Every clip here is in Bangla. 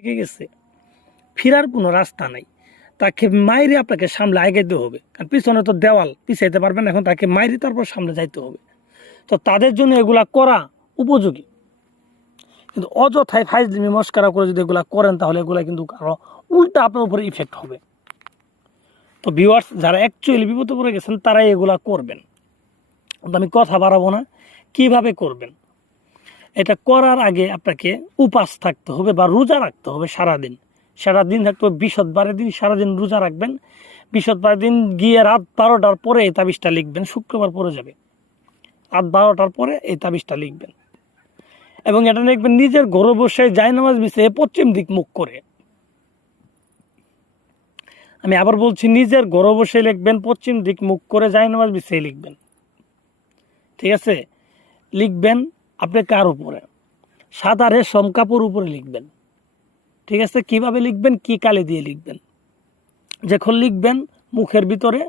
থেকে গেছে, ফেরার কোনো রাস্তা নাই, তাকে মাইরে আপনাকে সামলে আগাইতে হবে, কারণ পিছনে তো দেওয়াল, পিছাইতে পারবেন, এখন তাকে মাইরে তারপর সামনে যাইতে হবে। তো তাদের জন্য এগুলা করা উপযোগী, কিন্তু অযথায় ফাইজলিমি মস্কারা করে যদি এগুলা করেন তাহলে এগুলা কিন্তু আরো উল্টা আপনার উপরে ইফেক্ট হবে। তো ভিউয়ার্স, যারা অ্যাকচুয়ালি বিপদে পড়ে গেছেন তারাই এগুলা করবেন। আমি কথা বাড়াবো না, কিভাবে করবেন। এটা করার আগে আপনাকে উপাস থাকতে হবে বা রোজা রাখতে হবে সারাদিন থাকতে হবে। বৃহস্পতিবারের দিন সারাদিন রোজা রাখবেন, বৃহস্পতিবার দিন গিয়ে রাত 12টার পরে এই তাবিজটা লিখবেন, শুক্রবার পরে যাবে, রাত 12টার পরে এই তাবিজটা লিখবেন। এবং এটা লিখবেন নিজের ঘরে বসে জায়নামাজ বিছিয়ে পশ্চিম দিক মুখ করে। আমি আবার বলছি, নিজের ঘরে বসে লিখবেন, পশ্চিম দিক মুখ করে জায়নামাজ বিছিয়ে লিখবেন। ঠিক আছে, লিখবেন আপনি কার উপরে? সাদা রেশম কাপড় উপরে লিখবেন। ঠিক আছে, কিভাবে লিখবেন, কি কালি দিয়ে লিখবেন? যখন লিখবেন মুখের ভিতরে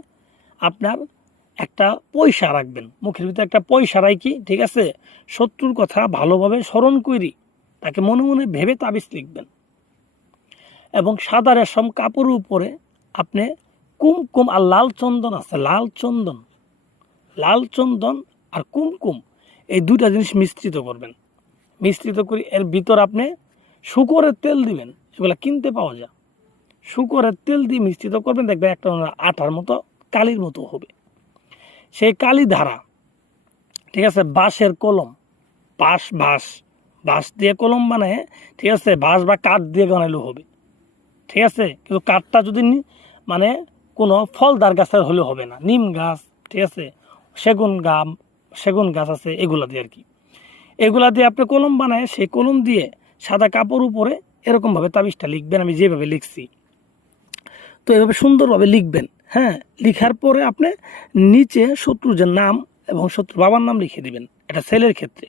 আপনার একটা পয়সা রাখবেন, মুখের ভিতরে একটা পয়সা রাখি। ঠিক আছে, শত্রুর কথা ভালোভাবে স্মরণ করি, তাকে মনে মনে ভেবে তাবিজ লিখবেন। এবং সাদা রেশম কাপড়ের উপরে আপনি কুমকুম আর লাল চন্দন আছে, লাল চন্দন আর কুমকুম, এই দুইটা জিনিস মিশ্রিত করবেন। মিশ্রিত করে এর ভিতর আপনি শুকরের তেল দিবেন, এগুলো কিনতে পাওয়া যায়। শুকরের তেল দিয়ে মিশ্রিত করবেন, দেখবেন একটা আটার মতো কালির মতো হবে। সেই কালি ধারা, ঠিক আছে, বাঁশের কলম, বাঁশ দিয়ে কলম বানায়, ঠিক আছে, বাঁশ বা কাঠ দিয়ে বানাইলেও হবে। ঠিক আছে, কিন্তু কাঠটা যদি মানে কোনো ফলদার গাছের হলেও হবে না, নিম গাছ, ঠিক আছে, সেগুন গাছ আছে, এগুলা দিয়ে আর কি, এগুলা দিয়ে আপনি কলম বানায়, সেই কলম দিয়ে সাদা কাপড় উপরে এরকমভাবে তাবিজটা লিখবেন, আমি যেভাবে লিখছি। তো এভাবে সুন্দরভাবে লিখবেন। হ্যাঁ, লিখার পরে আপনি নিচে শত্রুর যে নাম এবং শত্রু বাবার নাম লিখে দিবেন। এটা ছেলের ক্ষেত্রে।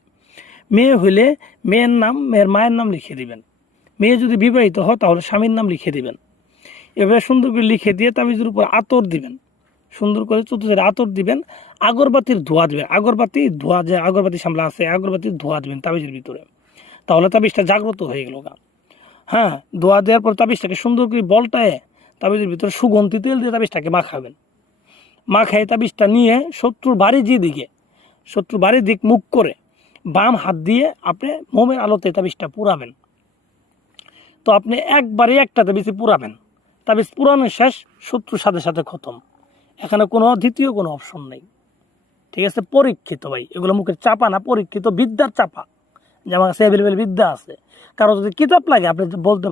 মেয়ে হইলে মেয়ের নাম, মেয়ের মায়ের নাম লিখে দিবেন। মেয়ে যদি বিবাহিত হয় তাহলে স্বামীর নাম লিখে দিবেন। এভাবে সুন্দর করে লিখে দিয়ে তাবিজের উপর আতর দিবেন, সুন্দর করে চতুর্দিকে আতর দিবেন। আগরবাতির ধোঁয়া দিবেন, যে আগরবাতি সামলা আছে, আগরবাতির ধোঁয়া দিবেন তাবিজের ভিতরে, তাহলে তাবিজটা জাগ্রত হয়ে গেল। হ্যাঁ, ধোঁয়া দেওয়ার পর তাবিজটাকে সুন্দর করে বলটায় তাবিজের ভিতরে সুগন্ধি তেল দিয়ে তাবিজটাকে মাখাবেন। মাখাই তাবিজটা নিয়ে শত্রুর বাড়ির দিক মুখ করে বাম হাত দিয়ে আপনি মোমের আলোতে তাবিজটা পুরাবেন। তো আপনি একবারে একটা তাবিজে পুরাবেন, তাবিজ পুরানো শেষ, শত্রুর সাথে খতম। এখানে কোনো দ্বিতীয় কোনো অপশন নেই। ঠিক আছে, পরীক্ষিত ভাই, এগুলো মুখের চাপা না, পরীক্ষিত বিদ্যার চাপা, যে আমার কাছে অ্যাভেলেবেল বিদ্যা আছে। কারো যদি কিতাব লাগে আপনি বলতে